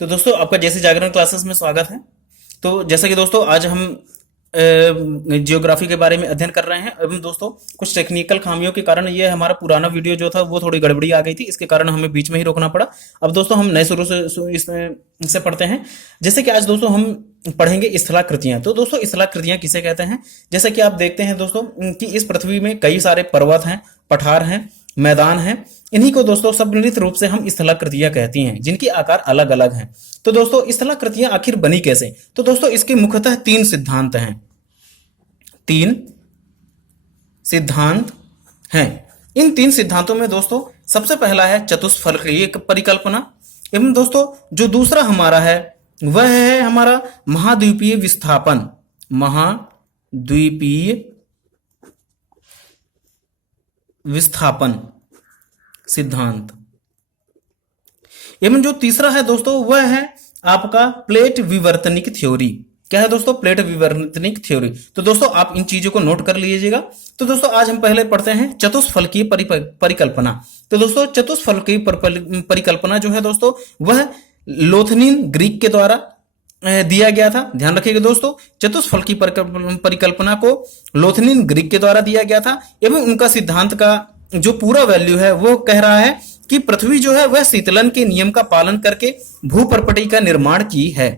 तो दोस्तों आपका जैसे जागरण क्लासेस में स्वागत है। तो जैसा कि दोस्तों आज हम जियोग्राफी के बारे में अध्ययन कर रहे हैं एवं दोस्तों कुछ टेक्निकल खामियों के कारण ये हमारा पुराना वीडियो जो था वो थोड़ी गड़बड़ी आ गई थी, इसके कारण हमें बीच में ही रोकना पड़ा। अब दोस्तों हम नए शुरू से इससे पढ़ते हैं। जैसे कि आज दोस्तों हम पढ़ेंगे स्थलाकृतियां। तो दोस्तों स्थलाकृतियां किसे कहते हैं? जैसे कि आप देखते हैं दोस्तों कि इस पृथ्वी में कई सारे पर्वत हैं, पठार हैं, मैदान हैं। इन्हीं को दोस्तों सम्मिलित रूप से हम स्थलाकृतियां कहती हैं, जिनकी आकार अलग अलग हैं। तो दोस्तों स्थलाकृतियां आखिर बनी कैसे? तो दोस्तों इसके मुख्यतः तीन सिद्धांत हैं। तीन सिद्धांत हैं। इन तीन सिद्धांतों में दोस्तों सबसे पहला है चतुष्फलकीय परिकल्पना, एवं दोस्तों जो दूसरा हमारा है वह है हमारा महाद्वीपीय विस्थापन, महाद्वीपीय विस्थापन सिद्धांत। एवं जो तीसरा है दोस्तों वह है आपका प्लेट विवर्तनिक थ्योरी। क्या है दोस्तों? प्लेट विवर्तनिक थ्योरी। तो दोस्तों आप इन चीजों को नोट कर लीजिएगा। तो दोस्तों आज हम पहले पढ़ते हैं चतुष्फलकीय परिकल्पना। तो दोस्तों चतुष्फलकीय परिकल्पना जो है दोस्तों वह लोथनिन ग्रीक के द्वारा दिया गया था। ध्यान रखिएगा दोस्तों, चतुष्फलकीय परिकल्पना को लोथनिन ग्रीक के द्वारा दिया गया था। एवं उनका सिद्धांत का जो पूरा वैल्यू है वो कह रहा है कि पृथ्वी जो है वह शीतलन के नियम का पालन करके भूपर्पटी का निर्माण की है।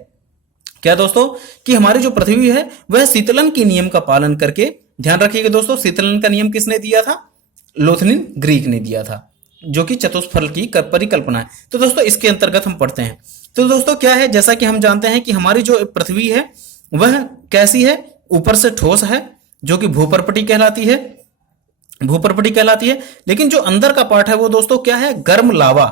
क्या दोस्तों? कि हमारी जो पृथ्वी है वह शीतलन के नियम का पालन करके, ध्यान रखिएगा दोस्तों, शीतलन का नियम किसने दिया था? लोथनिन ग्रीक ने दिया था, जो कि चतुष्फलकीय परिकल्पना है। तो दोस्तों इसके अंतर्गत हम पढ़ते हैं। तो दोस्तों क्या है, जैसा कि हम जानते हैं कि हमारी जो पृथ्वी है वह कैसी है? ऊपर से ठोस है, जो कि भूपर्पटी कहलाती है, भूपर्पटी कहलाती है। लेकिन जो अंदर का पार्ट है वो दोस्तों क्या है? गर्म लावा,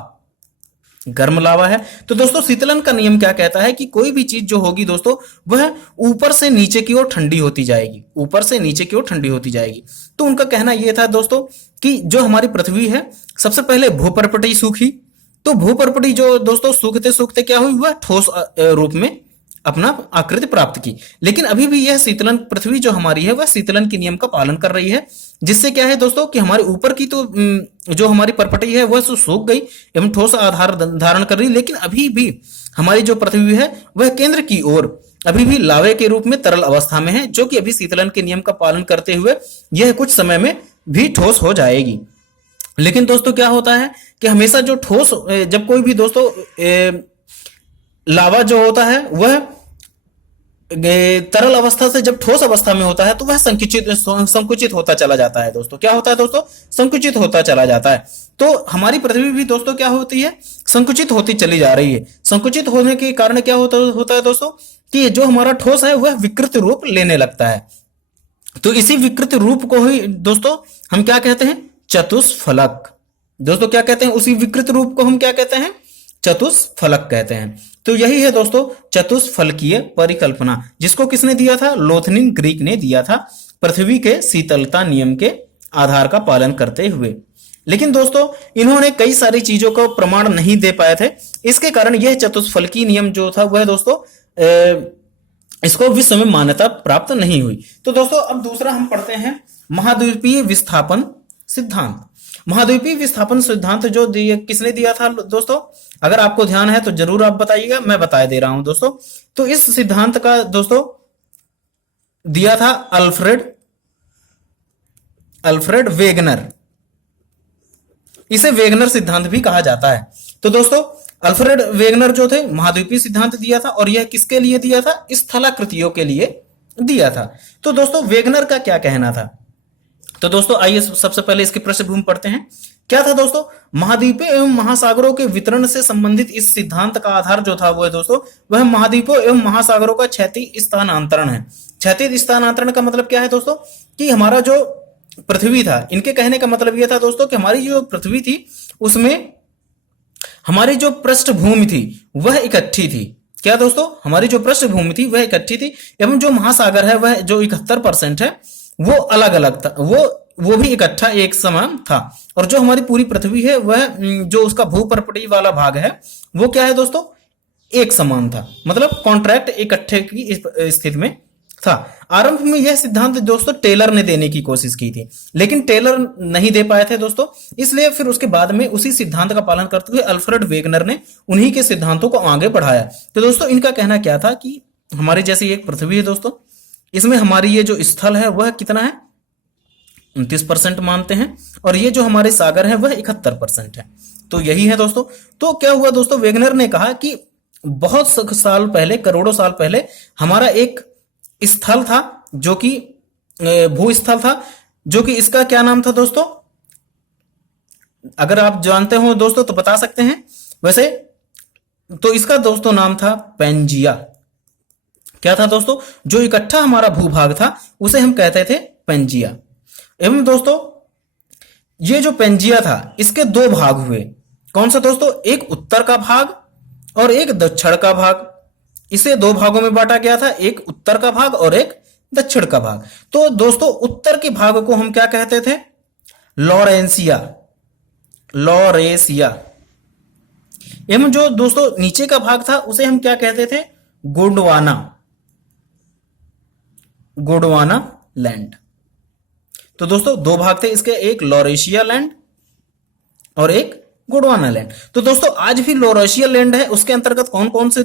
गर्म लावा है। तो दोस्तों शीतलन का नियम क्या कहता है कि कोई भी चीज जो होगी दोस्तों वह ऊपर से नीचे की ओर ठंडी होती जाएगी, ऊपर से नीचे की ओर ठंडी होती जाएगी। तो उनका कहना यह था दोस्तों कि जो हमारी पृथ्वी है सबसे पहले भूपर्पटी सूखी। तो भूपर्पटी जो दोस्तों सूखते सूखते क्या हुई? वह ठोस रूप में अपना आकृति प्राप्त की। लेकिन अभी भी यह शीतलन पृथ्वी जो हमारी है वह शीतलन के नियम का पालन कर रही है, जिससे क्या है दोस्तों कि हमारे ऊपर की तो जो हमारी परपटी है वह सूख गई एवं ठोस आधार धारण कर रही। लेकिन अभी भी हमारी जो पृथ्वी है वह केंद्र की ओर अभी भी लावे के रूप में तरल अवस्था में है, जो कि अभी शीतलन के नियम का पालन करते हुए यह कुछ समय में भी ठोस हो जाएगी। लेकिन दोस्तों क्या होता है कि हमेशा जो ठोस, जब कोई भी दोस्तों लावा जो होता है वह तरल अवस्था से जब ठोस अवस्था में होता है तो वह संकुचित होता चला जाता है। दोस्तों क्या होता है? दोस्तों संकुचित होता चला जाता है। तो हमारी पृथ्वी भी दोस्तों क्या होती है? संकुचित होती चली जा रही है। संकुचित होने के कारण क्या होता है दोस्तों कि जो हमारा ठोस है वह विकृत रूप लेने लगता है। तो इसी विकृत रूप को ही दोस्तों हम क्या कहते हैं? चतुष्फलक। दोस्तों क्या कहते हैं? उसी विकृत रूप को हम क्या कहते हैं? चतुष्फलक कहते हैं। तो यही है दोस्तों चतुष्फलकीय परिकल्पना, जिसको किसने दिया था? लोथनिन ग्रीक ने दिया था, पृथ्वी के शीतलता नियम के आधार का पालन करते हुए। लेकिन दोस्तों इन्होंने कई सारी चीजों को प्रमाण नहीं दे पाए थे। इसके कारण यह चतुष्फलकीय नियम जो था वह दोस्तों इसको विश्व में मान्यता प्राप्त नहीं हुई। तो दोस्तों अब दूसरा हम पढ़ते हैं महाद्वीपीय विस्थापन सिद्धांत। महाद्वीपीय विस्थापन सिद्धांत जो किसने दिया था दोस्तों? अगर आपको ध्यान है तो जरूर आप बताइएगा, मैं बता दे रहा हूं दोस्तों। तो इस सिद्धांत का दोस्तों दिया था अल्फ्रेड वेगनर। इसे वेगनर सिद्धांत भी कहा जाता है। तो दोस्तों अल्फ्रेड वेगनर जो थे महाद्वीपीय सिद्धांत दिया था, और यह किसके लिए दिया था? स्थलाकृतियों के लिए दिया था। तो दोस्तों वेगनर का क्या कहना था? तो दोस्तों आइए सबसे पहले इसकी पृष्ठभूमि पढ़ते हैं। क्या था दोस्तों? महाद्वीपों एवं महासागरों के वितरण से संबंधित इस सिद्धांत का आधार जो था वो है दोस्तों वह महाद्वीपों एवं महासागरों का क्षैतिज स्थानांतरण है। क्षैतिज स्थानांतरण का मतलब क्या है दोस्तों? कि हमारा जो पृथ्वी था, इनके कहने का मतलब यह था दोस्तों कि हमारी जो पृथ्वी थी उसमें हमारी जो पृष्ठभूमि थी वह इकट्ठी थी। क्या दोस्तों? हमारी जो पृष्ठभूमि थी वह इकट्ठी थी, एवं जो महासागर है वह जो 71% है वो अलग अलग था, वो भी इकट्ठा एक समान था। और जो हमारी पूरी पृथ्वी है वह जो उसका भूपर्पटी वाला भाग है वो क्या है दोस्तों? एक समान था, मतलब कॉन्ट्रैक्ट इकट्ठे की स्थिति में था। आरंभ में यह सिद्धांत दोस्तों टेलर ने देने की कोशिश की थी, लेकिन टेलर नहीं दे पाए थे दोस्तों, इसलिए फिर उसके बाद में उसी सिद्धांत का पालन करते हुए अल्फ्रेड वेगनर ने उन्हीं के सिद्धांतों को आगे बढ़ाया। तो दोस्तों इनका कहना क्या था कि हमारी जैसी एक पृथ्वी है दोस्तों, इसमें हमारी ये जो स्थल है वह कितना है, 29% मानते हैं, और ये जो हमारे सागर है वह 71% है। तो यही है दोस्तों। तो क्या हुआ दोस्तों, वेगनर ने कहा कि बहुत साल पहले, करोड़ों साल पहले हमारा एक स्थल था जो कि भूस्थल था, जो कि इसका क्या नाम था दोस्तों, अगर आप जानते हो दोस्तों तो बता सकते हैं। वैसे तो इसका दोस्तों नाम था पेंजिया। क्या था दोस्तों, जो इकट्ठा हमारा भूभाग था उसे हम कहते थे पेंजिया। एवं दोस्तों ये जो पेंजिया था इसके दो भाग हुए। कौन सा दोस्तों, एक उत्तर का भाग और एक दक्षिण का भाग। इसे दो भागों में बांटा गया था, एक उत्तर का भाग और एक दक्षिण का भाग। तो दोस्तों उत्तर के भाग को हम क्या कहते थे, लॉरेंसिया, लॉरेसिया। एवं जो दोस्तों नीचे का भाग था उसे हम क्या कहते थे, गोंडवाना, गोंडवाना लैंड। तो दोस्तों दो भाग थे इसके, एक लॉरेशिया लैंड और एक गोंडवाना लैंड। तो दोस्तों आज भी लॉरेशिया लैंड है, उसके अंतर्गत कौन कौन से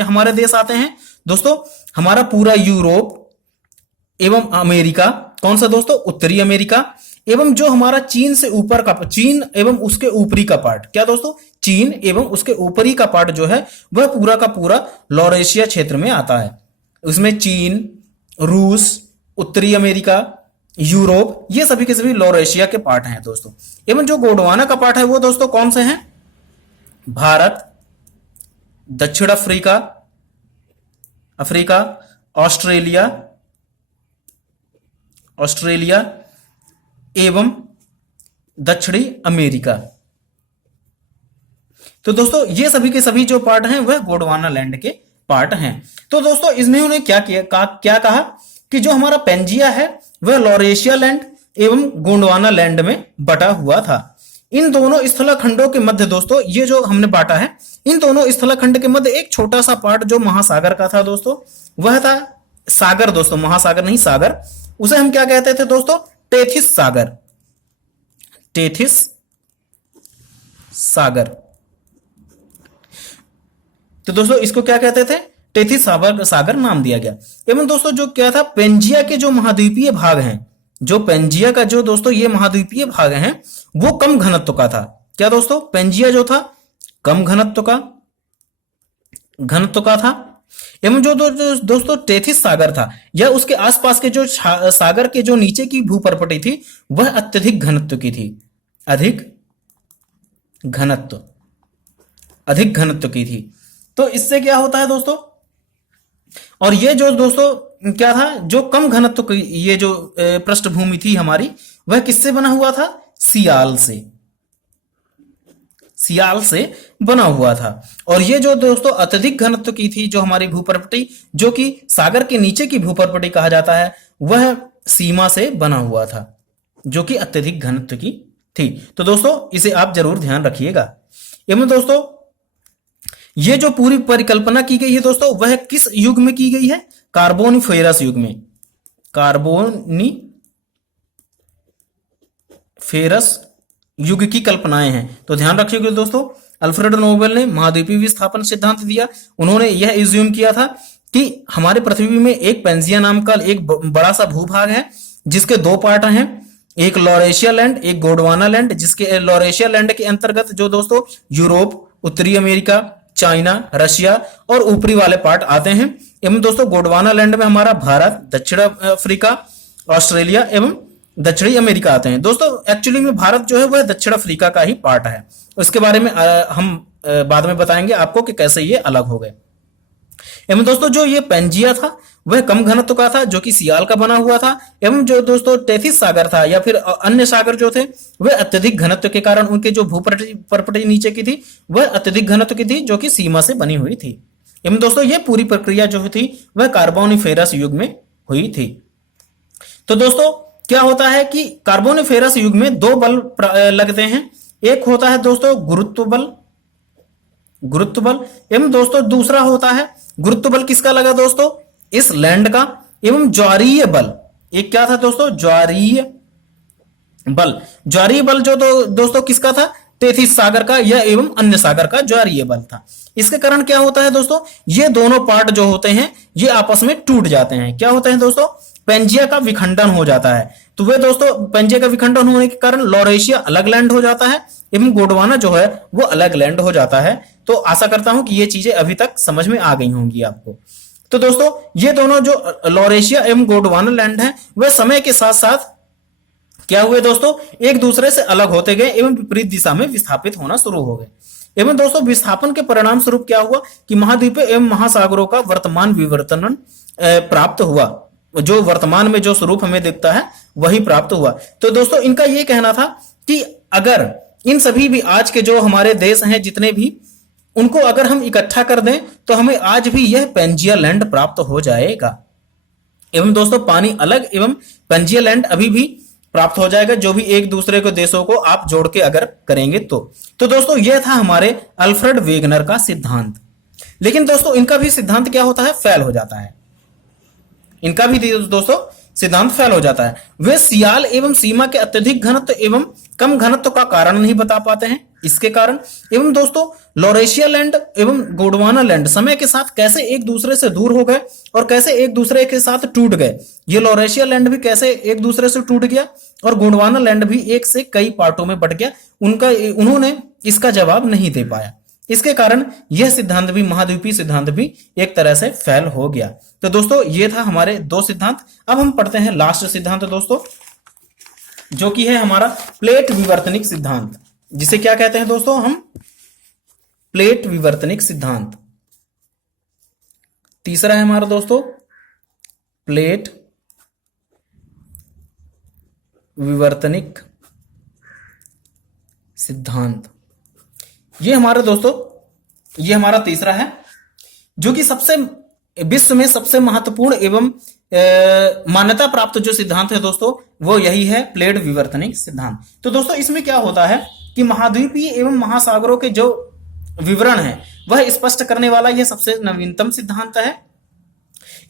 हमारे देश आते हैं दोस्तों, हमारा पूरा यूरोप एवं अमेरिका। कौन सा दोस्तों, उत्तरी अमेरिका। एवं जो हमारा चीन से ऊपर का, चीन एवं उसके ऊपरी का पार्ट, क्या दोस्तों, चीन एवं उसके ऊपरी का पार्ट जो है वह पूरा का पूरा लॉरेशिया क्षेत्र में आता है। उसमें चीन, रूस, उत्तरी अमेरिका, यूरोप, ये सभी के सभी लॉरेशिया के पार्ट हैं दोस्तों। एवं जो गोंडवाना का पार्ट है वो दोस्तों कौन से हैं, भारत, दक्षिण अफ्रीका, ऑस्ट्रेलिया, ऑस्ट्रेलिया एवं दक्षिणी अमेरिका। तो दोस्तों ये सभी के सभी जो पार्ट हैं वह गोंडवाना लैंड के पार्ट हैं। तो दोस्तों इन्होंने क्या किया, क्या कहा कि जो हमारा पेंजिया है वह लॉरेशिया लैंड एवं गोंडवाना लैंड में बटा हुआ था। इन दोनों स्थलाखंडों के मध्य दोस्तों, ये जो हमने बांटा है, इन दोनों स्थलाखंड के मध्य एक छोटा सा पार्ट जो महासागर का था दोस्तों, वह था सागर दोस्तों, महासागर नहीं सागर। उसे हम क्या कहते थे दोस्तों, टेथिस सागर, टेथिस सागर। तो दोस्तों इसको क्या कहते थे, टेथिस सागर नाम दिया गया। एवं दोस्तों जो क्या था, पेंजिया के जो महाद्वीपीय भाग हैं, जो पेंजिया का जो दोस्तों ये महाद्वीपीय भाग हैं वो कम घनत्व का था। क्या दोस्तों, पेंजिया जो था कम घनत्व का था। एवं जो दोस्तों टेथिस सागर था या उसके आसपास के जो सागर के जो नीचे की भूपर्पटी थी वह अत्यधिक घनत्व की थी, अधिक घनत्व की थी। तो इससे क्या होता है दोस्तों, और ये जो दोस्तों क्या था, जो कम घनत्व की ये जो पृष्ठभूमि थी हमारी, वह किससे बना हुआ था, सियाल से बना हुआ था। और ये जो दोस्तों अत्यधिक घनत्व की थी जो हमारी भूपर्पटी, जो कि सागर के नीचे की भूपर्पटी कहा जाता है, वह सीमा से बना हुआ था जो कि अत्यधिक घनत्व की थी। तो दोस्तों इसे आप जरूर ध्यान रखिएगा। एवं दोस्तों ये जो पूरी परिकल्पना की गई है दोस्तों, वह किस युग में की गई है, कार्बोनिफेरस युग में, कार्बोनिफेरस युग की कल्पनाएं हैं। तो ध्यान रखिएगा दोस्तों, अल्फ्रेड नोबेल ने महाद्वीपीय विस्थापन सिद्धांत दिया। उन्होंने यह इज्यूम किया था कि हमारे पृथ्वी में एक पेंजिया नाम का एक बड़ा सा भूभाग है जिसके दो पार्ट हैं, एक लॉरेशिया लैंड, एक गोंडवाना लैंड। जिसके लॉरेशिया लैंड के अंतर्गत जो दोस्तों यूरोप, उत्तरी अमेरिका, चाइना, रशिया और ऊपरी वाले पार्ट आते हैं। एवं दोस्तों गोंडवाना लैंड में हमारा भारत, दक्षिण अफ्रीका, ऑस्ट्रेलिया एवं दक्षिणी अमेरिका आते हैं। दोस्तों एक्चुअली में भारत जो है वह दक्षिण अफ्रीका का ही पार्ट है, उसके बारे में हम बाद में बताएंगे आपको कि कैसे ये अलग हो गए। एवं दोस्तों जो ये पेंजिया था वह कम घनत्व का था, जो कि सियाल का बना हुआ था। एवं जो दोस्तों टेथिस सागर था या फिर अन्य सागर जो थे वह अत्यधिक घनत्व के कारण उनके जो भूपर्पटी नीचे की थी वह अत्यधिक घनत्व की थी, जो कि सीमा से बनी हुई थी। एवं दोस्तों ये पूरी प्रक्रिया जो थी वह कार्बोनिफेरस युग में हुई थी। तो दोस्तों क्या होता है कि कार्बोनिफेरस युग में दो बल लगते हैं, एक होता है दोस्तों गुरुत्व बल एवं दोस्तों दूसरा होता है, गुरुत्व बल किसका लगा दोस्तों, इस लैंड का, एवं ज्वारीय बल। एक क्या था दोस्तों? ज्वारीय बल। ज्वारीय बल जो दोस्तों किसका था? तेथिस सागर का या एवं अन्य सागर का ज्वारीय बल था। इसके कारण क्या होता है दोस्तों? ये दोनों पार्ट जो होते हैं ये आपस में टूट जाते हैं। क्या होते हैं दोस्तों? पेंजिया का विखंडन हो जाता है। तो वे दोस्तों पेंजिया का विखंडन होने के कारण लॉरेशिया अलग लैंड हो जाता है एवं गोंडवाना जो है वो अलग लैंड हो जाता है। तो आशा करता हूं कि ये चीजें अभी तक समझ में आ गई होंगी आपको। तो दोस्तों ये दोनों जो लॉरेशिया एवं गोंडवाना लैंड है वह समय के साथ साथ क्या हुए दोस्तों? एक दूसरे से अलग होते गए एवं विपरीत दिशा में विस्थापित होना शुरू हो गए। एवं दोस्तों विस्थापन के परिणाम स्वरूप क्या हुआ कि महाद्वीपों एवं महासागरों का वर्तमान विवर्तन प्राप्त हुआ। जो वर्तमान में जो स्वरूप हमें दिखता है वही प्राप्त हुआ। तो दोस्तों इनका ये कहना था कि अगर इन सभी भी आज के जो हमारे देश हैं जितने भी, उनको अगर हम इकट्ठा कर दें तो हमें आज भी यह पेंजिया लैंड प्राप्त हो जाएगा। एवं दोस्तों पानी अलग एवं पेंजिया लैंड अभी भी प्राप्त हो जाएगा, जो भी एक दूसरे को देशों को आप जोड़ के अगर करेंगे तो दोस्तों यह था हमारे अल्फ्रेड वेगनर का सिद्धांत। लेकिन दोस्तों इनका भी सिद्धांत क्या होता है? फेल हो जाता है। इनका भी दोस्तों सिद्धांत फेल हो जाता है। वे सियाल एवं सीमा के अत्यधिक घनत्व एवं कम घनत्व का कारण नहीं बता पाते हैं। इसके कारण एवं दोस्तों लॉरेशिया लैंड एवं गोंडवाना लैंड समय के साथ कैसे एक दूसरे से दूर हो गए और कैसे एक दूसरे के साथ टूट गए। ये लॉरेशिया लैंड भी कैसे एक दूसरे से टूट गया और गोंडवाना लैंड भी एक से कई पार्टों में बट गया, उन्होंने इसका जवाब नहीं दे पाया। इसके कारण यह सिद्धांत भी, महाद्वीपीय सिद्धांत भी एक तरह से फेल हो गया। तो दोस्तों ये था हमारे दो सिद्धांत। अब हम पढ़ते हैं लास्ट सिद्धांत दोस्तों, जो कि है हमारा प्लेट विवर्तनिक सिद्धांत। जिसे क्या कहते हैं दोस्तों? हम प्लेट विवर्तनिक सिद्धांत। तीसरा है हमारा दोस्तों प्लेट विवर्तनिक सिद्धांत। ये हमारा दोस्तों ये हमारा तीसरा है, जो कि सबसे विश्व में सबसे महत्वपूर्ण एवं मान्यता प्राप्त जो सिद्धांत है दोस्तों वो यही है, प्लेट विवर्तनिक सिद्धांत। तो दोस्तों इसमें क्या होता है कि महाद्वीपीय एवं महासागरों के जो विवरण है वह स्पष्ट करने वाला यह सबसे नवीनतम सिद्धांत है।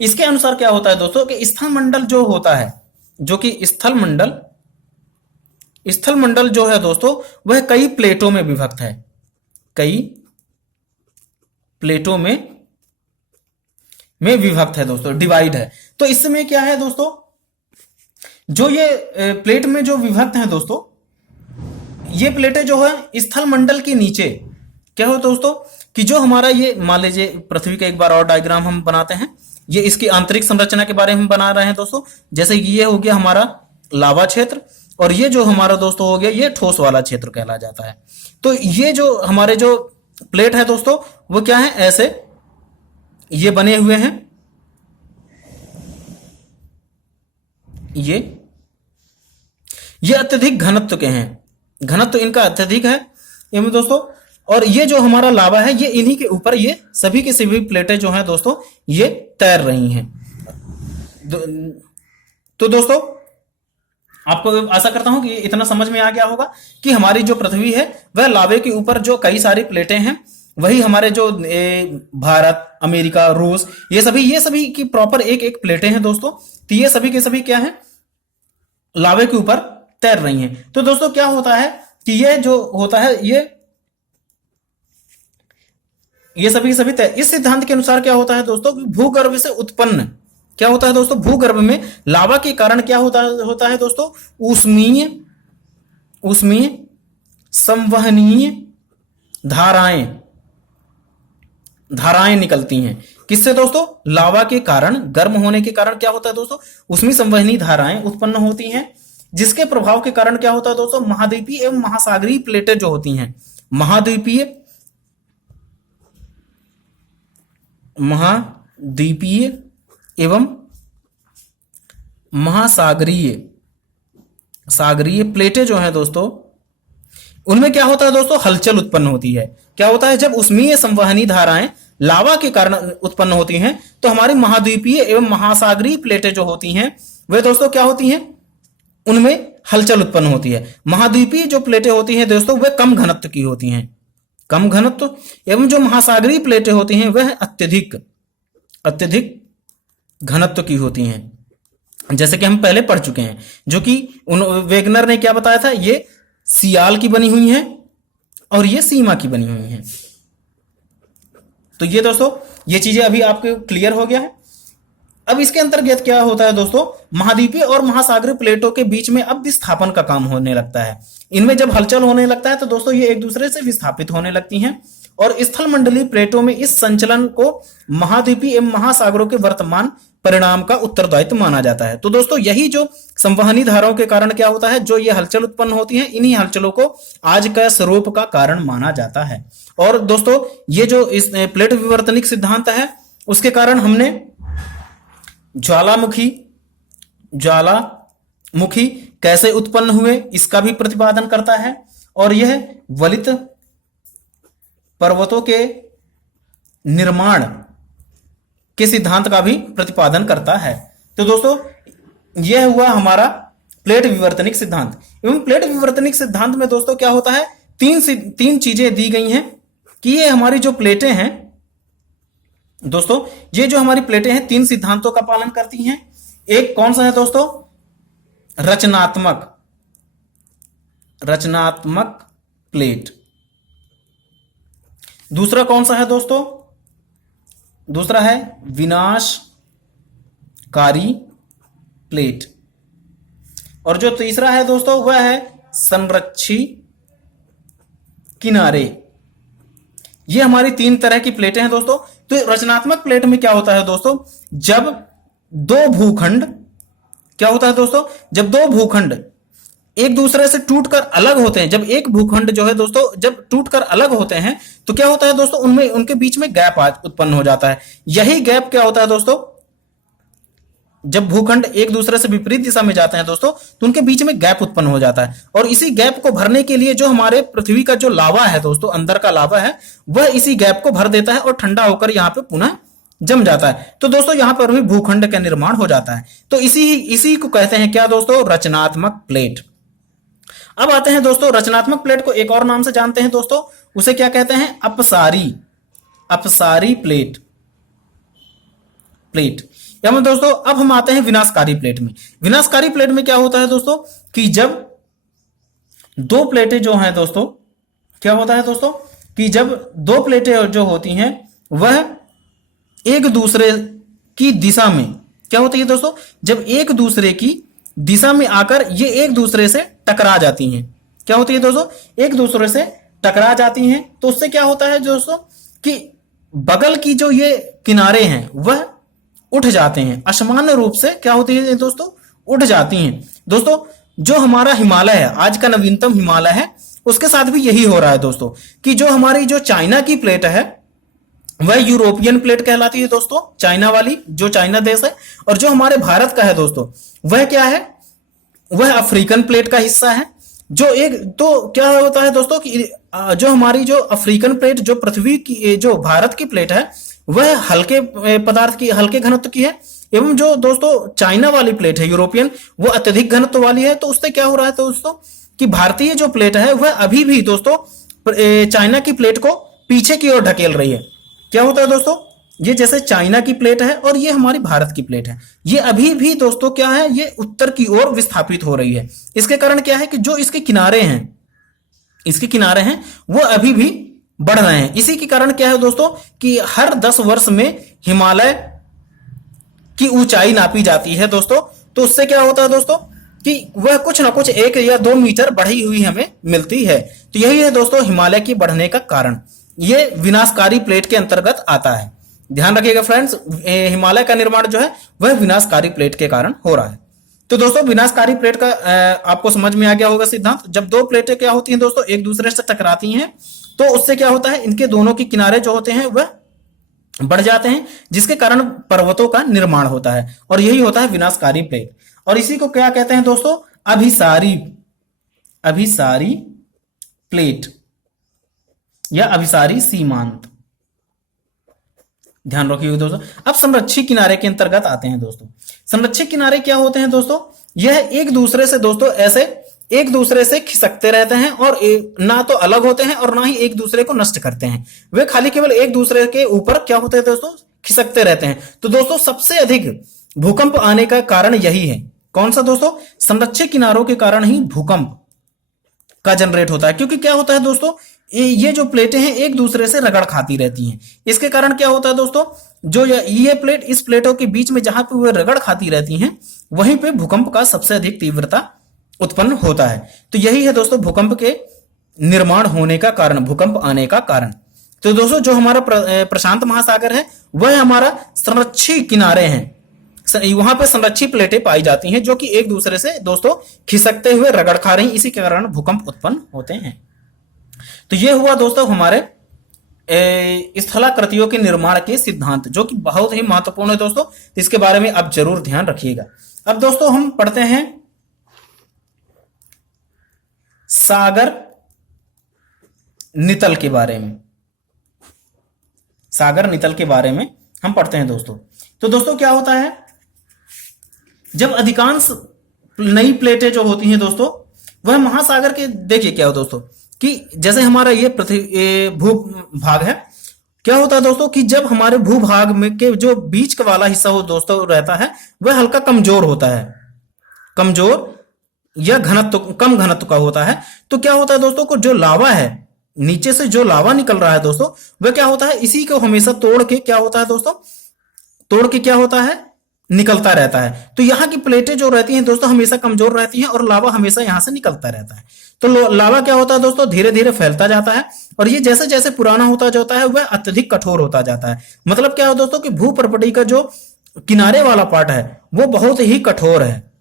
इसके अनुसार क्या होता है दोस्तों कि स्थल मंडल जो होता है, जो कि स्थल मंडल जो है दोस्तों वह कई प्लेटों में विभक्त है, कई प्लेटों में विभक्त है दोस्तों, डिवाइड है। तो इसमें क्या है दोस्तों, जो ये प्लेट में जो विभक्त है दोस्तों, ये प्लेटें जो है स्थल मंडल के नीचे क्या हो दोस्तों कि जो हमारा ये मान लीजिए पृथ्वी का एक बार और डायग्राम हम बनाते हैं। ये इसकी आंतरिक संरचना के बारे में बना रहे हैं दोस्तों। जैसे कि ये हो गया हमारा लावा क्षेत्र और ये जो हमारा दोस्तों हो गया ये ठोस वाला क्षेत्र कहला जाता है। तो ये जो हमारे जो प्लेट है दोस्तों वो क्या है, ऐसे ये बने हुए हैं, ये अत्यधिक घनत्व के हैं, घनत्व इनका अत्यधिक है एवं दोस्तों। और ये जो हमारा लावा है ये इन्हीं के ऊपर ये सभी की सभी प्लेटें जो हैं दोस्तों ये तैर रही हैं। तो दोस्तों आपको आशा करता हूं कि इतना समझ में आ गया होगा कि हमारी जो पृथ्वी है वह लावे के ऊपर जो कई सारी प्लेटें हैं, वही हमारे जो भारत, अमेरिका, रूस, ये सभी की प्रॉपर एक एक प्लेटें हैं दोस्तों। तो ये सभी के सभी क्या है, लावे के ऊपर तैर रही हैं। तो दोस्तों क्या होता है कि ये जो होता है ये सभी के सभी तैर, इस सिद्धांत के अनुसार क्या होता है दोस्तों, भूगर्भ से उत्पन्न क्या होता है दोस्तों, भूगर्भ में लावा के कारण क्या होता है दोस्तों, ऊष्मीय संवहनीय धाराएं निकलती हैं। किससे दोस्तों, लावा के कारण, गर्म होने के कारण क्या होता है दोस्तों, ऊष्मीय संवहनीय धाराएं उत्पन्न होती हैं, जिसके प्रभाव के कारण क्या होता है दोस्तों, महाद्वीपीय एवं महासागरीय प्लेटें जो होती हैं, महाद्वीपीय एवं सागरीय प्लेटें जो हैं दोस्तों, उनमें क्या होता है दोस्तों, हलचल उत्पन्न होती है। क्या होता है, जब ऊष्मीय संवहनी धाराएं लावा के कारण उत्पन्न होती हैं तो हमारी महाद्वीपीय एवं महासागरीय प्लेटें जो होती हैं वे दोस्तों क्या होती हैं, उनमें हलचल उत्पन्न होती है। महाद्वीपीय जो प्लेटें होती हैं दोस्तों वे कम घनत्व की होती हैं, कम घनत्व, एवं जो महासागरीय प्लेटें होती हैं वह अत्यधिक घनत्व की होती हैं, जैसे कि हम पहले पढ़ चुके हैं, जो कि वेगनर ने क्या बताया था, ये सियाल की बनी हुई हैं और ये सीमा की बनी हुई हैं। तो ये दोस्तों ये चीजें अभी आपको क्लियर हो गया है। अब इसके अंतर्गत क्या होता है दोस्तों, महाद्वीपीय और महासागरीय प्लेटों के बीच में अब विस्थापन का काम होने लगता है। इनमें जब हलचल होने लगता है तो दोस्तों ये एक दूसरे से विस्थापित होने लगती हैं और स्थल मंडलीय प्लेटों में इस संचलन को महाद्वीपीय एवं महासागरों के वर्तमान परिणाम का उत्तरदायित्व माना जाता है। तो दोस्तों यही जो संवहनी धाराओं के कारण क्या होता है, जो ये हलचल उत्पन्न होती है, इन्हीं हलचलों को आज का स्वरूप का कारण माना जाता है। और दोस्तों ये जो इस प्लेट विवर्तनिक सिद्धांत है उसके कारण हमने ज्वालामुखी कैसे उत्पन्न हुए इसका भी प्रतिपादन करता है और यह वलित पर्वतों के निर्माण के सिद्धांत का भी प्रतिपादन करता है। तो दोस्तों यह हुआ हमारा प्लेट विवर्तनिक सिद्धांत। एवं प्लेट विवर्तनिक सिद्धांत में दोस्तों क्या होता है, तीन चीजें दी गई हैं कि ये हमारी जो प्लेटें हैं दोस्तों, ये जो हमारी प्लेटें हैं तीन सिद्धांतों का पालन करती हैं। एक कौन सा है दोस्तों, रचनात्मक प्लेट। दूसरा कौन सा है दोस्तों, दूसरा है विनाशकारी प्लेट। और जो तीसरा है दोस्तों वह है संरक्षी किनारे। ये हमारी तीन तरह की प्लेटें हैं दोस्तों। तो रचनात्मक प्लेट में क्या होता है दोस्तों, जब दो भूखंड क्या होता है दोस्तों, जब दो भूखंड एक दूसरे से टूटकर अलग होते हैं, जब एक भूखंड जो है दोस्तों जब टूटकर अलग होते हैं तो क्या होता है दोस्तों, उनमें उनके बीच में गैप उत्पन्न हो जाता है। यही गैप क्या होता है दोस्तों, जब भूखंड एक दूसरे से विपरीत दिशा में जाते हैं दोस्तों तो उनके बीच में गैप उत्पन्न हो जाता है। और इसी गैप को भरने के लिए जो हमारे पृथ्वी का जो लावा है दोस्तों, अंदर का लावा है, वह इसी गैप को भर देता है और ठंडा होकर यहाँ पे पुनः जम जाता है। तो दोस्तों यहां पर भी भूखंड का निर्माण हो जाता है। तो इसी को कहते हैं क्या दोस्तों, रचनात्मक प्लेट। अब आते हैं दोस्तों, रचनात्मक प्लेट को एक और नाम से जानते हैं दोस्तों, उसे क्या कहते हैं, अपसारी प्लेट। या में दोस्तों अब हम आते हैं विनाशकारी प्लेट में। विनाशकारी प्लेट में क्या होता है दोस्तों कि जब दो प्लेटें जो हैं दोस्तों, क्या होता है दोस्तों कि जब दो प्लेटें जो होती हैं वह एक दूसरे की दिशा में क्या होती है दोस्तों, जब एक दूसरे की दिशा में आकर ये एक दूसरे से टकरा जाती हैं, क्या होती है दोस्तों, एक दूसरे से टकरा जाती हैं। तो उससे क्या होता है दोस्तों कि बगल की जो ये किनारे हैं वह उठ जाते हैं, असमान्य रूप से क्या होती है दोस्तों, उठ जाती हैं। दोस्तों जो हमारा हिमालय है, आज का नवीनतम हिमालय है, उसके साथ भी यही हो रहा है दोस्तों कि जो हमारी जो चाइना की प्लेट है वह यूरोपियन प्लेट कहलाती है दोस्तों, चाइना वाली, जो चाइना देश है। और जो हमारे भारत का है दोस्तों वह क्या है, वह अफ्रीकन प्लेट का हिस्सा है। जो एक तो क्या होता है दोस्तों कि जो हमारी जो अफ्रीकन प्लेट, जो पृथ्वी की, जो भारत की प्लेट है वह हल्के पदार्थ की, हल्के घनत्व की है। एवं जो दोस्तों चाइना वाली प्लेट है यूरोपियन, वो अत्यधिक घनत्व वाली है। तो उससे क्या हो रहा है दोस्तों कि भारतीय जो प्लेट है वह अभी भी दोस्तों चाइना की प्लेट को पीछे की ओर ढकेल रही है। क्या होता है दोस्तों, ये जैसे चाइना की प्लेट है और ये हमारी भारत की प्लेट है, ये अभी भी दोस्तों क्या है, ये उत्तर की ओर विस्थापित हो रही है। इसके कारण क्या है कि जो इसके किनारे हैं वो अभी भी बढ़ रहे हैं। इसी के कारण क्या है दोस्तों कि हर 10 वर्ष में हिमालय की ऊंचाई नापी जाती है दोस्तों। तो उससे क्या होता है दोस्तों कि वह कुछ ना कुछ 1 या 2 मीटर बढ़ी हुई हमें मिलती है। तो यही है दोस्तों हिमालय की बढ़ने का कारण, ये विनाशकारी प्लेट के अंतर्गत आता है। ध्यान रखिएगा फ्रेंड्स, हिमालय का निर्माण जो है वह विनाशकारी प्लेट के कारण हो रहा है। तो दोस्तों विनाशकारी प्लेट का आपको समझ में आ गया होगा सिद्धांत। जब दो प्लेटें क्या होती हैं दोस्तों, एक दूसरे से टकराती हैं तो उससे क्या होता है, इनके दोनों के किनारे जो होते हैं वह बढ़ जाते हैं, जिसके कारण पर्वतों का निर्माण होता है। और यही होता है विनाशकारी प्लेट। और इसी को क्या कहते हैं दोस्तों, अभिसारी प्लेट या अभिसारी सीमांत। ध्यान रखिए दोस्तों। अब संरक्षी किनारे के अंतर्गत आते हैं दोस्तों। संरक्षी किनारे क्या होते हैं दोस्तों, यह एक दूसरे से दोस्तों ऐसे एक दूसरे से खिसकते रहते हैं और ना तो अलग होते हैं और ना ही एक दूसरे को नष्ट करते हैं। वे खाली केवल एक दूसरे के ऊपर क्या होते हैं दोस्तों, खिसकते रहते हैं। तो दोस्तों सबसे अधिक भूकंप आने का कारण यही है। कौन सा दोस्तों? संरक्षित किनारों के कारण ही भूकंप का जनरेट होता है। क्योंकि क्या होता है दोस्तों, ये जो प्लेटें हैं एक दूसरे से रगड़ खाती रहती हैं। इसके कारण क्या होता है दोस्तों, जो ये प्लेट इस प्लेटों के बीच में जहां पे वो रगड़ खाती रहती हैं, वहीं पे भूकंप का सबसे अधिक तीव्रता उत्पन्न होता है। तो यही है दोस्तों भूकंप के निर्माण होने का कारण, भूकंप आने का कारण। तो दोस्तों जो हमारा प्रशांत महासागर है वह हमारा संरक्षित किनारे हैं, वहां पे संरक्षित प्लेटें पाई जाती हैं जो कि एक दूसरे से दोस्तों खिसकते हुए रगड़ खा रही, इसी के कारण भूकंप उत्पन्न होते हैं। तो ये हुआ दोस्तों हमारे स्थलाकृतियों के निर्माण के सिद्धांत, जो कि बहुत ही महत्वपूर्ण है दोस्तों। इसके बारे में आप जरूर ध्यान रखिएगा। अब दोस्तों हम पढ़ते हैं सागर नितल के बारे में। सागर नितल के बारे में हम पढ़ते हैं दोस्तों। तो दोस्तों क्या होता है, जब अधिकांश नई प्लेटें जो होती हैं दोस्तों वह महासागर के, देखिए क्या हो दोस्तों कि जैसे हमारा ये पृथ्वी भू भाग है, क्या होता है दोस्तों कि जब हमारे भूभाग में के जो बीच का वाला हिस्सा हो दोस्तों रहता है वह हल्का कमजोर होता है, कमजोर या घनत्व कम घनत्व का होता है। तो क्या होता है दोस्तों को जो लावा है, नीचे से जो लावा निकल रहा है दोस्तों, वह क्या होता है इसी को हमेशा तोड़ के क्या होता है दोस्तों, तोड़ के क्या होता है निकलता रहता है। तो यहाँ की प्लेटें जो रहती हैं दोस्तों हमेशा कमजोर रहती हैं और लावा हमेशा यहां से निकलता रहता है। तो लावा क्या होता है दोस्तों धीरे धीरे फैलता जाता है और ये जैसे जैसे पुराना होता जाता है वह अत्यधिक कठोर होता जाता है। मतलब क्या है दोस्तों कि भू प्रपटी का जो किनारे वाला पार्ट है वो बहुत ही कठोर है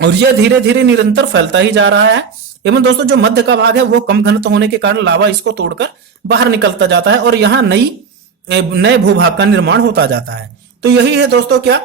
और यह धीरे धीरे निरंतर फैलता ही जा रहा है। एवं दोस्तों जो मध्य का भाग है वो कम घनत्व होने के कारण लावा इसको तोड़कर बाहर निकलता जाता है और यहाँ नए भूभाग का निर्माण होता जाता है। तो यही है दोस्तों क्या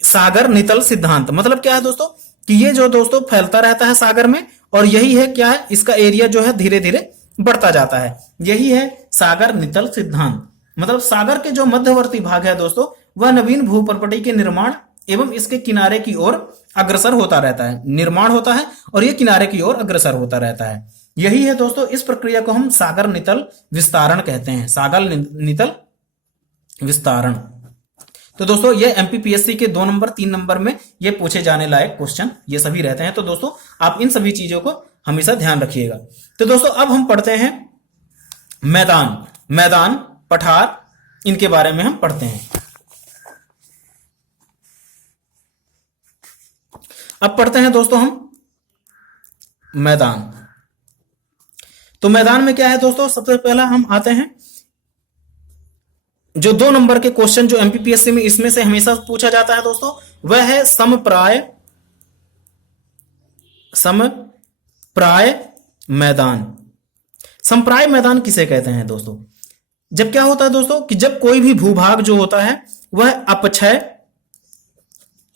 सागर नितल सिद्धांत। मतलब क्या है दोस्तों कि ये जो दोस्तों फैलता रहता है सागर में और यही है क्या है इसका एरिया जो है धीरे धीरे बढ़ता जाता है। यही है सागर नितल सिद्धांत। मतलब सागर के जो मध्यवर्ती भाग है दोस्तों वह नवीन भूप्रपटी के निर्माण एवं इसके किनारे की ओर अग्रसर होता रहता है, निर्माण होता है और ये किनारे की ओर अग्रसर होता रहता है। यही है दोस्तों, इस प्रक्रिया को हम सागर नितल विस्तारण कहते हैं, सागर नितल विस्तारण। तो दोस्तों ये एमपीपीएससी के 2 नंबर 3 नंबर में ये पूछे जाने लायक क्वेश्चन ये सभी रहते हैं। तो दोस्तों आप इन सभी चीजों को हमेशा ध्यान रखिएगा। तो दोस्तों अब हम पढ़ते हैं मैदान पठार, इनके बारे में हम पढ़ते हैं। अब पढ़ते हैं दोस्तों हम मैदान। तो मैदान में क्या है दोस्तों, सबसे पहला हम आते हैं जो 2 नंबर के क्वेश्चन जो एमपीपीएससी में इसमें से हमेशा पूछा जाता है दोस्तों वह है समप्राय मैदान। समप्राय मैदान किसे कहते हैं दोस्तों, जब क्या होता है दोस्तों कि जब कोई भी भूभाग जो होता है वह अपक्षय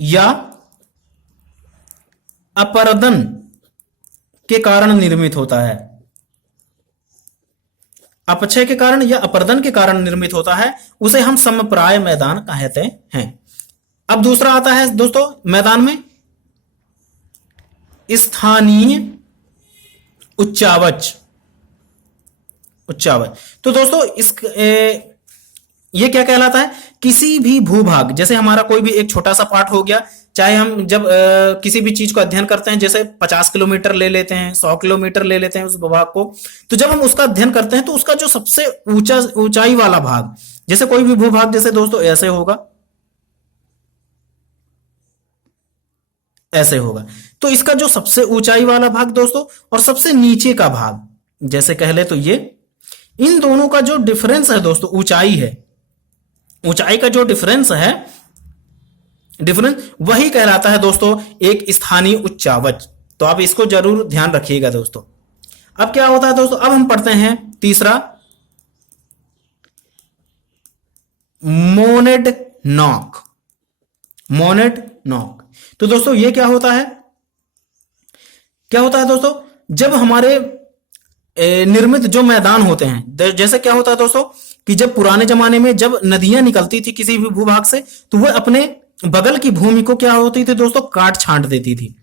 या अपर्दन के कारण निर्मित होता है, अपक्षय के कारण या अपर्दन के कारण निर्मित होता है, उसे हम समप्राय मैदान कहते हैं। अब दूसरा आता है दोस्तों मैदान में स्थानीय उच्चावच। तो दोस्तों ये क्या कहलाता है, किसी भी भूभाग, जैसे हमारा कोई भी एक छोटा सा पार्ट हो गया, चाहे हम जब किसी भी चीज को अध्ययन करते हैं, जैसे 50 किलोमीटर ले लेते हैं, 100 किलोमीटर ले लेते हैं उस भूभाग को, तो जब हम उसका अध्ययन करते हैं तो उसका जो सबसे ऊंचाई वाला भाग, जैसे कोई भी भूभाग जैसे दोस्तों ऐसे होगा, ऐसे होगा, तो इसका जो सबसे ऊंचाई वाला भाग दोस्तों और सबसे नीचे का भाग जैसे कह ले तो ये, इन दोनों का जो डिफरेंस है दोस्तों, ऊंचाई है, ऊंचाई का जो डिफरेंस वही कहलाता है दोस्तों एक स्थानीय उच्चावच। तो आप इसको जरूर ध्यान रखिएगा दोस्तों। अब क्या होता है दोस्तों, अब हम पढ़ते हैं तीसरा मोनेडनॉक। तो दोस्तों ये क्या होता है दोस्तों, जब हमारे निर्मित जो मैदान होते हैं, जैसे क्या होता है दोस्तों कि जब पुराने जमाने में जब नदियां निकलती थी किसी भी भूभाग से, तो वह अपने बगल की भूमि को क्या होती थी दोस्तों, काट छांट देती थी,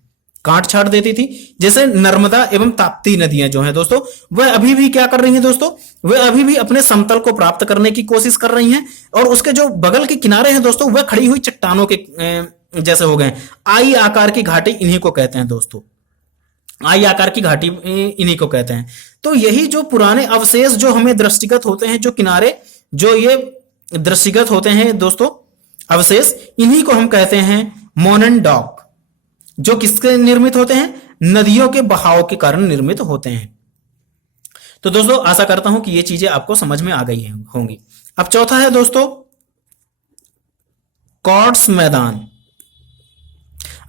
काट छाट देती थी। जैसे नर्मदा एवं ताप्ती नदियां जो हैं दोस्तों, वह अभी भी क्या कर रही हैं दोस्तों, वह अभी भी अपने समतल को प्राप्त करने की कोशिश कर रही हैं, और उसके जो बगल के किनारे हैं दोस्तों, वह खड़ी हुई चट्टानों के जैसे हो गए। आई आकार की घाटी इन्हीं को कहते हैं दोस्तों, आई आकार की घाटी इन्हीं को कहते हैं। तो यही जो पुराने अवशेष जो हमें दृष्टिगत होते हैं, जो किनारे जो ये दृष्टिगत होते हैं दोस्तों अवशेष, इन्हीं को हम कहते हैं मोनन डॉक, जो किसके निर्मित होते हैं, नदियों के बहाव के कारण निर्मित होते हैं। तो दोस्तों आशा करता हूं कि ये चीजें आपको समझ में आ गई होंगी। अब चौथा है दोस्तों क्वार्ट्ज मैदान।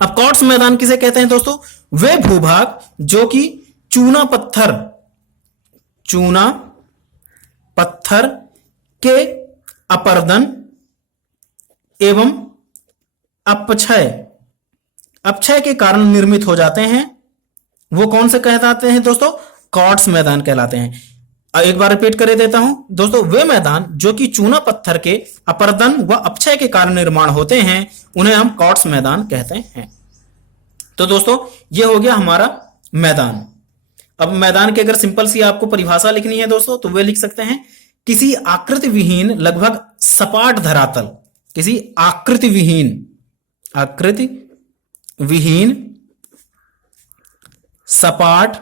अब क्वार्ट्ज मैदान किसे कहते हैं दोस्तों, वे भूभाग जो कि चूना पत्थर के अपरदन एवं अपक्षय के कारण निर्मित हो जाते हैं, वो कौन से कहलाते हैं दोस्तों, क्वार्ट्ज मैदान कहलाते हैं। एक बार रिपीट कर देता हूं दोस्तों, वे मैदान जो कि चूना पत्थर के अपरदन व अपक्षय के कारण निर्माण होते हैं, उन्हें हम क्वार्ट्ज मैदान कहते हैं। तो दोस्तों ये हो गया हमारा मैदान। अब मैदान की अगर सिंपल सी आपको परिभाषा लिखनी है दोस्तों, तो वे लिख सकते हैं किसी आकृति विहीन लगभग सपाट धरातल, किसी आकृति विहीन सपाट,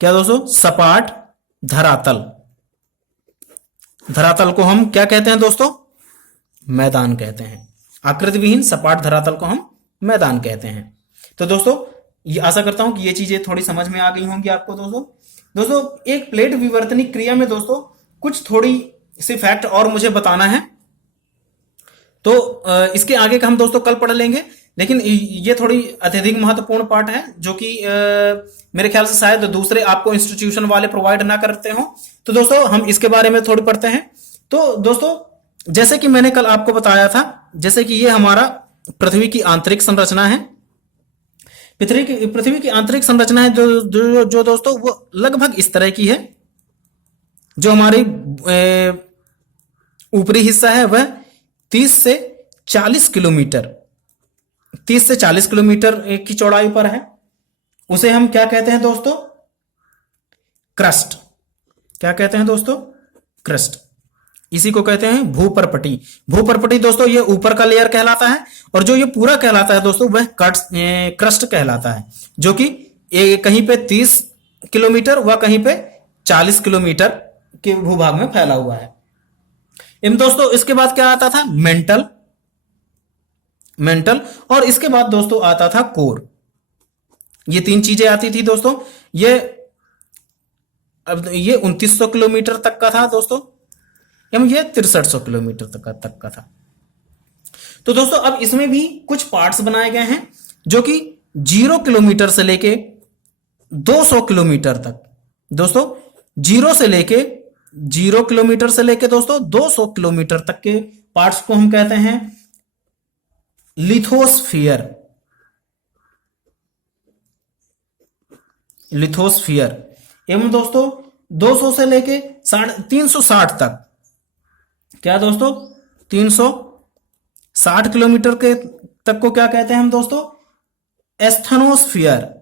क्या दोस्तों, सपाट धरातल। धरातल को हम क्या कहते हैं दोस्तों, मैदान कहते हैं। आकृति विहीन सपाट धरातल को हम मैदान कहते हैं। तो दोस्तों ये आशा करता हूं कि ये चीजें थोड़ी समझ में आ गई होंगी आपको दोस्तों एक प्लेट विवर्तनिक क्रिया में दोस्तों कुछ थोड़ी सी फैक्ट और मुझे बताना है, तो इसके आगे का हम दोस्तों कल पढ़ लेंगे, लेकिन ये थोड़ी अत्यधिक महत्वपूर्ण पार्ट है, जो कि मेरे ख्याल से शायद दूसरे आपको इंस्टीट्यूशन वाले प्रोवाइड ना करते हो। तो दोस्तों हम इसके बारे में थोड़ी पढ़ते हैं। तो दोस्तों जैसे कि मैंने कल आपको बताया था, जैसे कि ये हमारा पृथ्वी की आंतरिक संरचना है, पृथ्वी की आंतरिक संरचना है जो दोस्तों वो लगभग इस तरह की है। जो हमारी ऊपरी हिस्सा है वह 30 से 40 किलोमीटर की चौड़ाई पर है। उसे हम क्या कहते हैं दोस्तों, क्रस्ट। क्या कहते हैं दोस्तों, क्रस्ट। इसी को कहते हैं भूपर्पटी। भूपर्पटी दोस्तों ये ऊपर का लेयर कहलाता है, और जो ये पूरा कहलाता है दोस्तों वह क्रस्ट कहलाता है, जो कि कहीं पे 30 किलोमीटर व कहीं पे 40 किलोमीटर के भूभाग में फैला हुआ है। इन दोस्तों इसके बाद क्या आता था, मेंटल, और इसके बाद दोस्तों आता था कोर। ये तीन चीजें आती थी दोस्तों। ये 2900 किलोमीटर तक का था दोस्तों, एवं ये 6300 किलोमीटर तक का था। तो दोस्तों अब इसमें भी कुछ पार्ट्स बनाए गए हैं, जो कि 0 किलोमीटर से लेके 200 किलोमीटर तक दोस्तों, 0 किलोमीटर से लेके दोस्तों 200 किलोमीटर तक के पार्ट्स को हम कहते हैं लिथोस्फीयर। एवं दोस्तों 200 से लेके 360 तक, क्या दोस्तों, 360 किलोमीटर के तक को क्या कहते हैं हम दोस्तों, एस्थनोस्फीयर।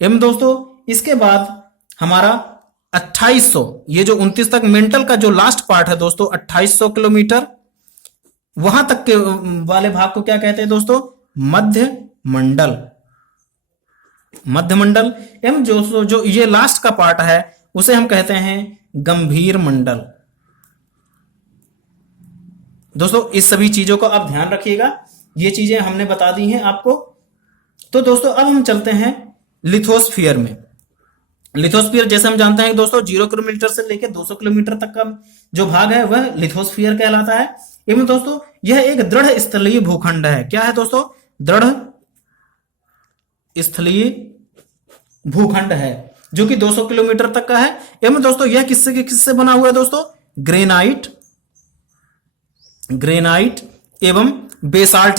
एवं दोस्तों इसके बाद हमारा 2800, ये जो 29 तक मेंटल का जो लास्ट पार्ट है दोस्तों 2800 किलोमीटर, वहां तक के वाले भाग को क्या कहते हैं दोस्तों, मध्य मंडल। एवं जो ये लास्ट का पार्ट है उसे हम कहते हैं गंभीर मंडल। दोस्तों इस सभी चीजों को आप ध्यान रखिएगा, ये चीजें हमने बता दी हैं आपको। तो दोस्तों अब हम चलते हैं लिथोस्फीयर में। लिथोस्फीयर जैसे हम जानते हैं दोस्तों 0 किलोमीटर से लेकर 200 किलोमीटर तक का जो भाग है वह लिथोस्फीयर कहलाता है। एवं दोस्तों यह एक दृढ़ स्थलीय भूखंड है। क्या है दोस्तों, दृढ़ स्थलीय भूखंड है, जो कि 200 किलोमीटर तक का है। एवं दोस्तों यह किससे बना हुआ है दोस्तों, ग्रेनाइट एवं बेसाल्ट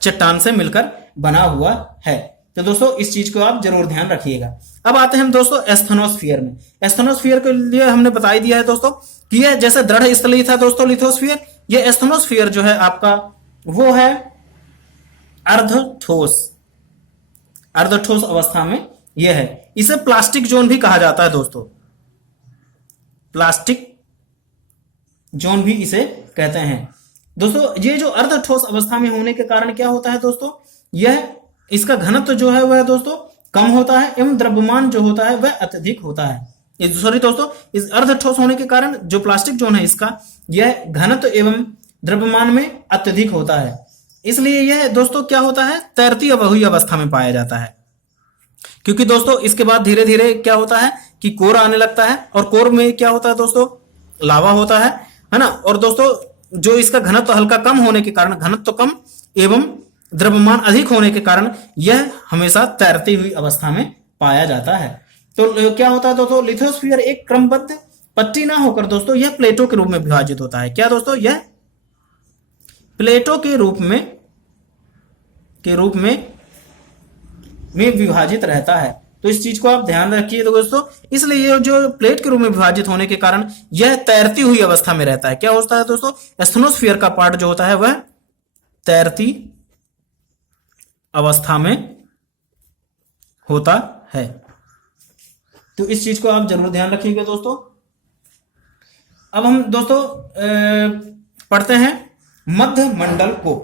चट्टान से मिलकर बना हुआ है। तो दोस्तों इस चीज को आप जरूर ध्यान रखिएगा। अब आते हैं हम दोस्तों एस्थेनोस्फीयर में। एस्थेनोस्फीयर के लिए हमने बता ही दिया है दोस्तों कि यह जैसे दृढ़ स्थलीय था दोस्तों लिथोस्फीयर, ये एस्थेनोस्फीयर जो है आपका वो है अर्धठोस, अर्धठोस अवस्था में यह है। इसे प्लास्टिक जोन भी कहा जाता है दोस्तों, प्लास्टिक जोन भी इसे कहते हैं। दोस्तों ये जो अर्धठोस अवस्था में होने के कारण क्या होता है दोस्तों, यह इसका घनत्व जो है वह दोस्तों कम होता है एवं द्रव्यमान जो होता है वह अत्यधिक होता है। सॉरी दोस्तों, इस अर्धठोस होने के कारण जो प्लास्टिक जोन है इसका यह घनत्व एवं द्रव्यमान में अत्यधिक होता है, इसलिए यह दोस्तों क्या होता है, तैरती हुई अवस्था में पाया जाता है। क्योंकि दोस्तों इसके बाद धीरे धीरे क्या होता है कि कोर आने लगता है, और कोर में क्या होता है दोस्तों, लावा होता है ना। और दोस्तों जो इसका घनत्व हल्का कम होने के कारण, घनत्व कम एवं द्रव्यमान अधिक होने के कारण यह हमेशा तैरती हुई अवस्था में पाया जाता है। तो क्या होता है दोस्तों, लिथोस्फीयर एक क्रमबद्ध पट्टी ना होकर दोस्तों यह प्लेटों के रूप में विभाजित होता है। क्या दोस्तों, यह प्लेटों के रूप में विभाजित रहता है। तो इस चीज को आप ध्यान रखिए दोस्तों। इसलिए ये जो प्लेट के रूप में विभाजित होने के कारण यह तैरती हुई अवस्था में रहता है। क्या होता है दोस्तों, एस्थेनोस्फीयर का पार्ट जो होता है वह तैरती अवस्था में होता है। तो इस चीज को आप जरूर ध्यान रखिएगा दोस्तों। अब हम दोस्तों पढ़ते हैं मध्य मंडल को।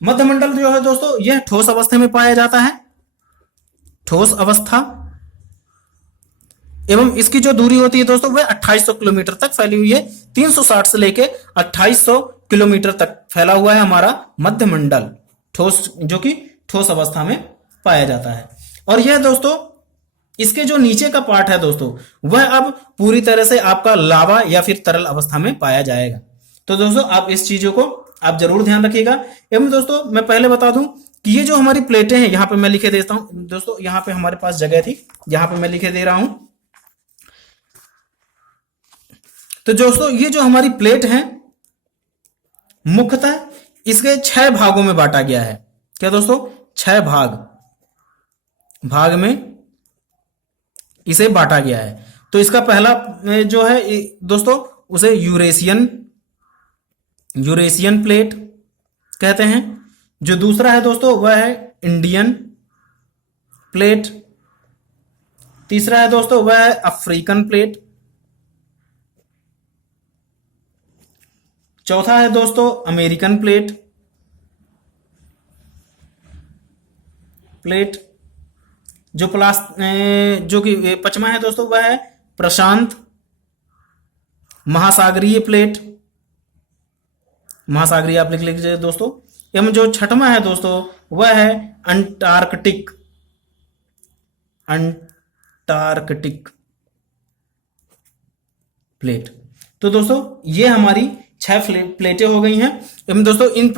मध्य मंडल जो है दोस्तों यह ठोस अवस्था में पाया जाता है, ठोस अवस्था, एवं इसकी जो दूरी होती है दोस्तों वह 2800 किलोमीटर तक फैली हुई है। 360 से लेके 2800 किलोमीटर तक फैला हुआ है हमारा मध्य मंडल, ठोस, जो कि ठोस अवस्था में पाया जाता है। और यह दोस्तों इसके जो नीचे का पार्ट है दोस्तों वह अब पूरी तरह से आपका लावा या फिर तरल अवस्था में पाया जाएगा। तो दोस्तों आप इस चीजों को आप जरूर ध्यान रखिएगा। एवं दोस्तों मैं पहले बता दूं कि ये जो हमारी प्लेटें हैं, यहां पे मैं लिखे देता हूं दोस्तों, यहां पे हमारे पास जगह थी, यहां पे मैं लिखे दे रहा हूं। तो दोस्तों ये जो हमारी प्लेट है मुख्यतः इसके 6 भागों में बांटा गया है। क्या दोस्तों, 6 भाग में इसे बांटा गया है। तो इसका पहला जो है दोस्तों उसे यूरेशियन प्लेट कहते हैं। जो दूसरा है दोस्तों वह है इंडियन प्लेट। तीसरा है दोस्तों वह है अफ्रीकन प्लेट। चौथा है दोस्तों अमेरिकन प्लेट। जो कि पांचवा है दोस्तों वह है प्रशांत महासागरीय प्लेट, महासागरीय आप लिख लीजिए दोस्तों। एवं जो छठवां है दोस्तों वह है अंटार्कटिक प्लेट। तो दोस्तों ये हमारी 6 प्लेटें हो गई हैं। एवं दोस्तों इन